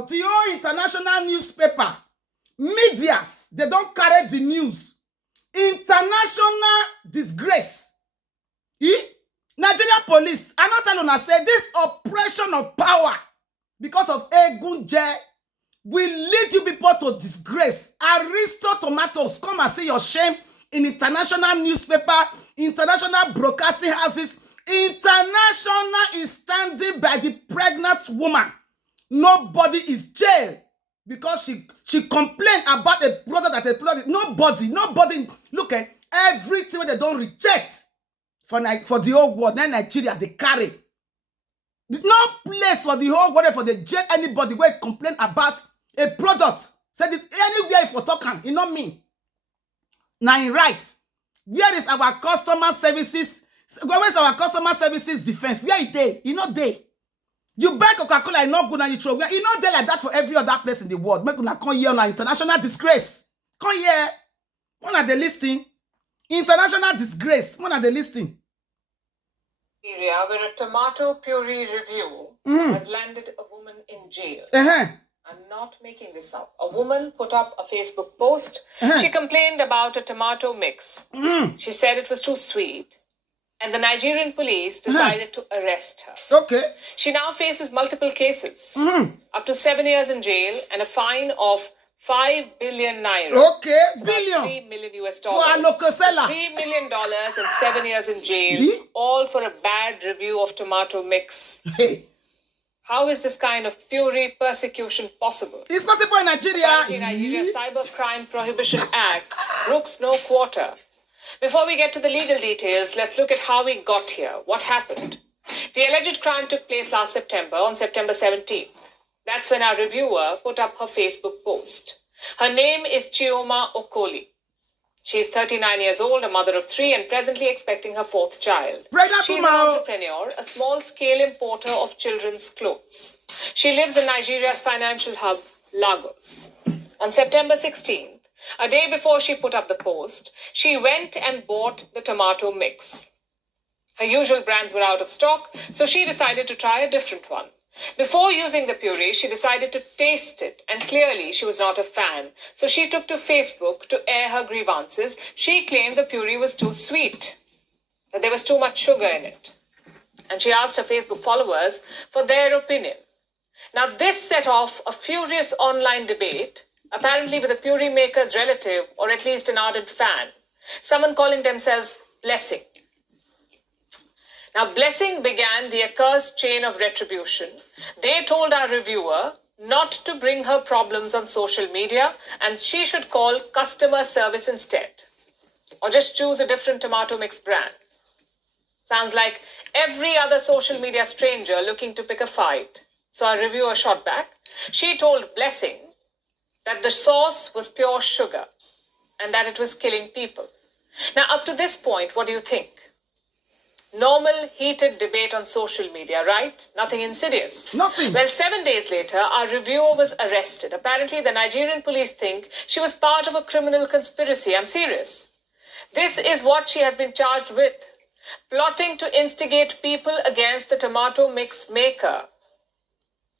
about the whole international newspaper. Medias, they don't carry the news. International disgrace. Nigerian police, I not tell you, say this oppression of power because of Egunje will lead you people to disgrace. Eristo tomatoes, come and see your shame in international newspaper, international broadcasting houses. International is standing by the pregnant woman. Nobody is jailed because she complained about a brother that a brother. Nobody. Look at everything they don't reject for the whole world. Then Nigeria they carry. No place for the whole world for the jail anybody where complain about a product. Said it anywhere for talking. You know me. Now in right. Where is our customer services? Where is our customer services defense? Where is they? You know they. You buy Coca-Cola, you not good and you throw. You know they like that for every other place in the world. Make una come here on international disgrace. Come here. One of the listing. International disgrace. One of the listing. Area where a tomato puree review has landed a woman in jail. I'm not making this up. A woman put up a Facebook post. She complained about a tomato mix. She said it was too sweet. And the Nigerian police decided to arrest her. Okay. She now faces multiple cases. Up to 7 years in jail and a fine of 5 billion naira. Okay, billion. $3 million US. For a local seller. $3 million and 7 years in jail. All for a bad review of tomato mix. Hey. How is this kind of puree persecution possible? It's possible in Nigeria. The Nigeria Cybercrime Prohibition Act brooks no quarter. Before we get to the legal details, let's look at how we got here. What happened? The alleged crime took place last September, on September 17th. That's when our reviewer put up her Facebook post. Her name is Chioma Okoli. She is 39 years old, a mother of 3, and presently expecting her 4th child. She is an entrepreneur, a small-scale importer of children's clothes. She lives in Nigeria's financial hub, Lagos. On September 16th, a day before she put up the post, she went and bought the tomato mix. Her usual brands were out of stock, so she decided to try a different one. Before using the puree, she decided to taste it, and clearly she was not a fan. So she took to Facebook to air her grievances. She claimed the puree was too sweet, that there was too much sugar in it. And she asked her Facebook followers for their opinion. Now this set off a furious online debate, apparently with a puree maker's relative, or at least an ardent fan, someone calling themselves Blessing. Now, Blessing began the accursed chain of retribution. They told our reviewer not to bring her problems on social media and she should call customer service instead. Or just choose a different tomato mix brand. Sounds like every other social media stranger looking to pick a fight. So our reviewer shot back. She told Blessing that the sauce was pure sugar and that it was killing people. Now, up to this point, what do you think? Normal, heated debate on social media, right? Nothing insidious. Nothing. Well, 7 days later, our reviewer was arrested. Apparently, the Nigerian police think she was part of a criminal conspiracy. I'm serious. This is what she has been charged with. Plotting to instigate people against the tomato mix maker.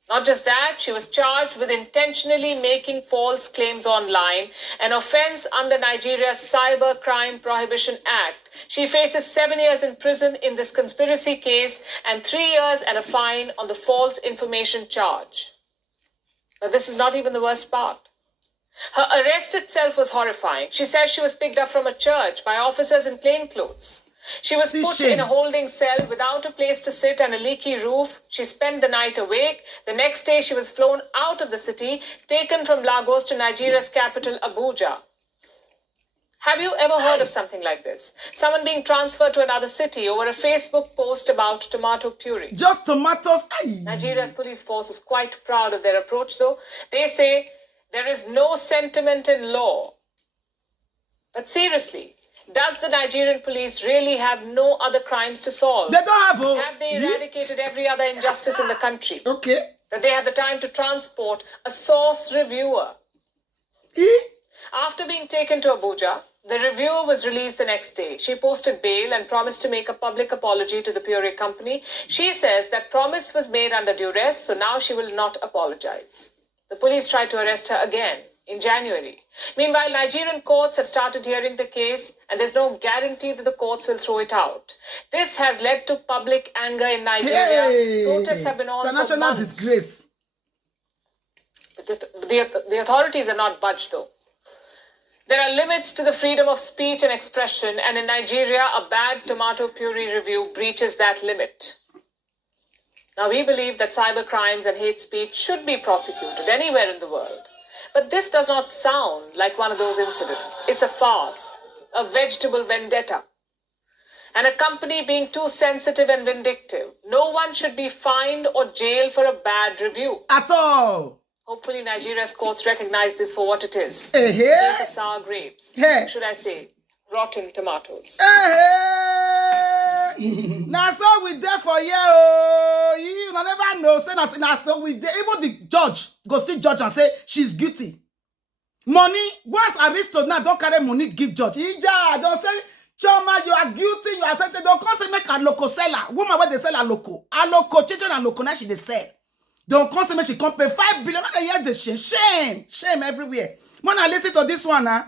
Not just that, she was charged with intentionally making false claims online, an offense under Nigeria's Cybercrime Prohibition Act. She faces 7 years in prison in this conspiracy case and 3 years and a fine on the false information charge. But this is not even the worst part. Her arrest itself was horrifying. She says she was picked up from a church by officers in plain clothes. She was put in a holding cell without a place to sit and a leaky roof. She spent the night awake. The next day, she was flown out of the city, taken from Lagos to Nigeria's capital, Abuja. Have you ever heard of something like this? Someone being transferred to another city over a Facebook post about tomato puree. Just tomatoes. Nigeria's police force is quite proud of their approach, though. They say there is no sentiment in law. But seriously, does the Nigerian police really have no other crimes to solve? They don't have. Have they eradicated every other injustice in the country? Okay. That they have the time to transport a source reviewer? After being taken to Abuja, the reviewer was released the next day. She posted bail and promised to make a public apology to the puree company. She says that promise was made under duress, so now she will not apologize. The police tried to arrest her again in January. Meanwhile, Nigerian courts have started hearing the case, and there's no guarantee that the courts will throw it out. This has led to public anger in Nigeria. Hey, Protests have been on it's a for national months. disgrace. The authorities are not budged, though. There are limits to the freedom of speech and expression, and in Nigeria, a bad tomato puree review breaches that limit. Now, we believe that cyber crimes and hate speech should be prosecuted anywhere in the world. But this does not sound like one of those incidents. It's a farce, a vegetable vendetta. And a company being too sensitive and vindictive. No one should be fined or jailed for a bad review. At all. Hopefully, Nigeria's courts recognize this for what it is. Hey, A case of sour grapes. Hey. Should I say, rotten tomatoes. Now so we there for you. Oh. You never know. Say now so we there. Even the judge go still judge and say she's guilty. Money, once Eristo now don't carry money give judge. Ija don't say Chioma, you are guilty, you are accepted. Don't come say make a local seller. Woman where they sell a local. A local children and local now she they sell. Don't come say make she come pay 5 billion. Not hear the shame everywhere. Mona listen to this one now.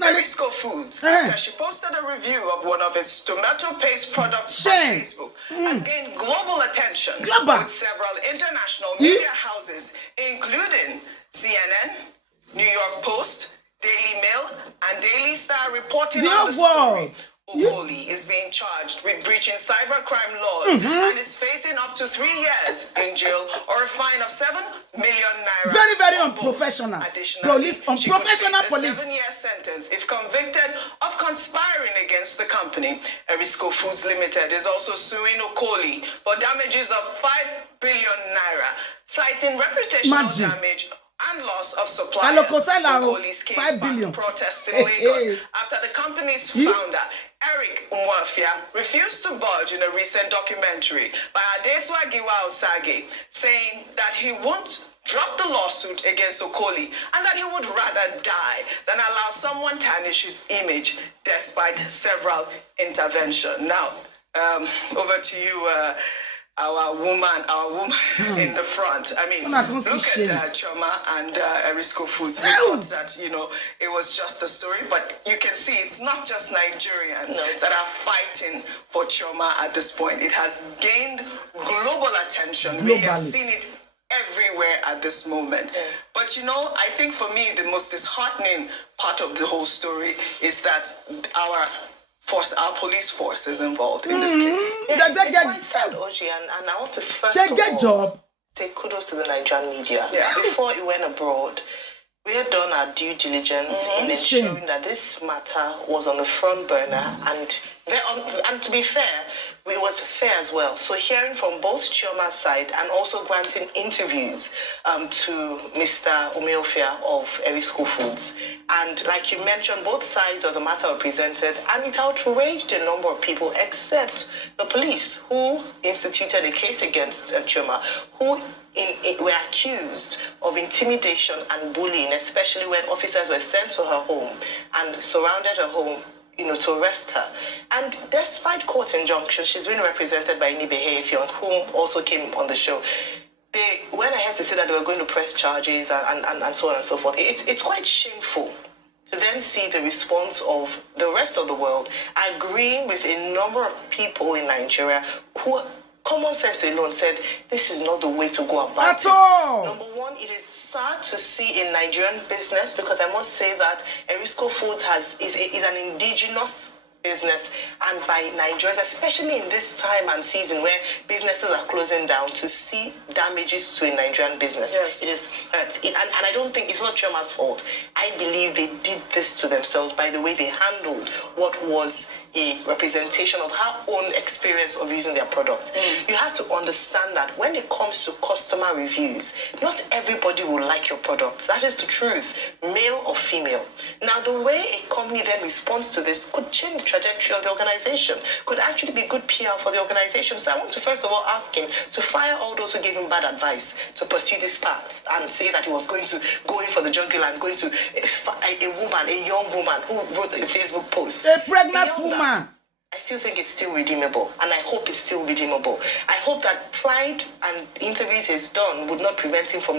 Eristo Foods, after she posted a review of one of its tomato paste products on Facebook, has gained global attention with several international media houses, including CNN, New York Post, Daily Mail, and Daily Star reporting on the story. Okoli is being charged with breaching cybercrime laws and is facing up to 3 years in jail or a fine of 7 million naira. Very, very unprofessional. Police, unprofessional police. 7-year sentence if convicted of conspiring against the company. Eristo Foods Limited is also suing Okoli for damages of 5 billion naira, citing reputational damage and loss of supply. Okoli's case 5 billion. Protest in Lagos after the company's founder, Eric Umwafia, refused to budge in a recent documentary by Adeswa Giwa Osage, saying that he won't drop the lawsuit against Okoli and that he would rather die than allow someone tarnish his image despite several interventions. Now, over to you, our woman in the front. I mean, look at Chioma and Eristo Foods. We thought that, it was just a story, but you can see it's not just Nigerians that are fighting for Chioma at this point. It has gained global attention. We have seen it everywhere at this moment. But I think for me, the most disheartening part of the whole story is that our police force is involved in this case. Yeah, they get sad, Oji, and I want to first say kudos to the Nigerian media. Yeah. Before it went abroad, we had done our due diligence in ensuring that this matter was on the front burner, and to be fair, it was fair as well. So hearing from both Chioma's side and also granting interviews to Mr. Umeofia of Eristo Foods. And like you mentioned, both sides of the matter were presented, and it outraged a number of people except the police, who instituted a case against Chioma, who were accused of intimidation and bullying, especially when officers were sent to her home and surrounded her home, to arrest her. And despite court injunctions, she's been represented by Nibe Hefion, whom also came on the show. They went ahead to say that they were going to press charges and so on and so forth. It's quite shameful to then see the response of the rest of the world agreeing with a number of people in Nigeria who, common sense alone, said this is not the way to go about it. Number one, it is sad to see in Nigerian business, because I must say that Eristo Foods is an indigenous business, and by Nigerians, especially in this time and season where businesses are closing down, to see damages to a Nigerian business, it is hurt. And I don't think it's not Chioma's fault. I believe they did this to themselves by the way they handled what was a representation of her own experience of using their products. You have to understand that when it comes to customer reviews, not everybody will like your products. That is the truth, male or female. Now, the way a company then responds to this could change the trajectory of the organization, could actually be good PR for the organization. So I want to first of all ask him to fire all those who gave him bad advice to pursue this path and say that he was going to go in for the jugular and going to a young woman who wrote a Facebook post. A pregnant woman. I still think it's still redeemable, and I hope it's still redeemable. I hope that pride and interviews he's done would not prevent him from